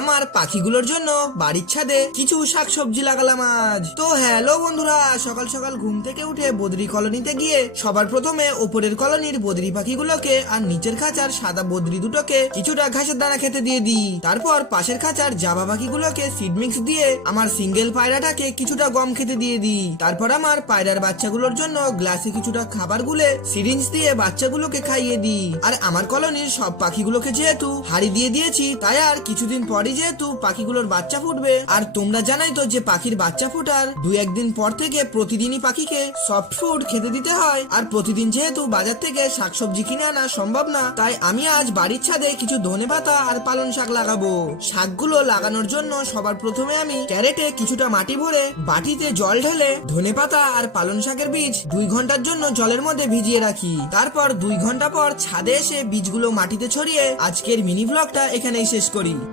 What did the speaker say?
আমার পাখিগুলোর জন্য বাড়ির ছাদে কিছু শাকসবজি লাগালাম আজ। তো হ্যালো বন্ধুরা, সকাল সকাল ঘুম থেকে উঠে বদ্রি কলোনিতে গিয়ে সবার প্রথমে ওপরের কলোনির বদ্রি পাখিগুলোকে আর নিচের খাঁচার সাদা বদ্রি দুটোকে কিছুটা ঘাসের দানা খেতে দিয়ে দিই। তারপর পাশের খাঁচার জাবা পাখিগুলোকে সিড মিক্স দিয়ে আমার সিঙ্গেল পায়রাটাকে কিছুটা গম খেতে দিয়ে দিই। তারপর আমার পায়রার বাচ্চাগুলোর জন্য গ্লাসে কিছুটা খাবার গুলে সিরিঞ্জ দিয়ে বাচ্চাগুলোকে খাইয়ে দিই। আর আমার কলোনির সব পাখিগুলোকে যেহেতু হাড়ি দিয়ে দিয়েছি, তাই আর কিছুদিন পরই যেহেতু পাখিগুলোর বাচ্চা ফুটবে। আর তোমরা জানাই তো যে পাখির বাচ্চা ফোটার 2-1 দিন পর থেকে প্রতিদিনই পাখিকে সফট ফুড খেতে দিতে হয়। আর প্রতিদিন যেহেতু বাজার থেকে শাকসবজি কিনে আনা সম্ভব না, তাই আমি আজ বাড়ির ছাদে কিছু ধনেপাতা আর পালং শাক লাগাবো। শাকগুলো লাগানোর জন্য সবার প্রথমে আমি ক্যারেটে কিছুটা মাটি ভরে বাটিতে জল ঢেলে ধনেপাতা আর পালং শাকের বীজ 2 ঘন্টার জন্য জলের মধ্যে ভিজিয়ে রাখি। তারপর 2 ঘন্টা পর ছাদে এসে বীজগুলো মাটিতে ছড়িয়ে আজকের মিনি ব্লগটা এখানেই শেষ করি।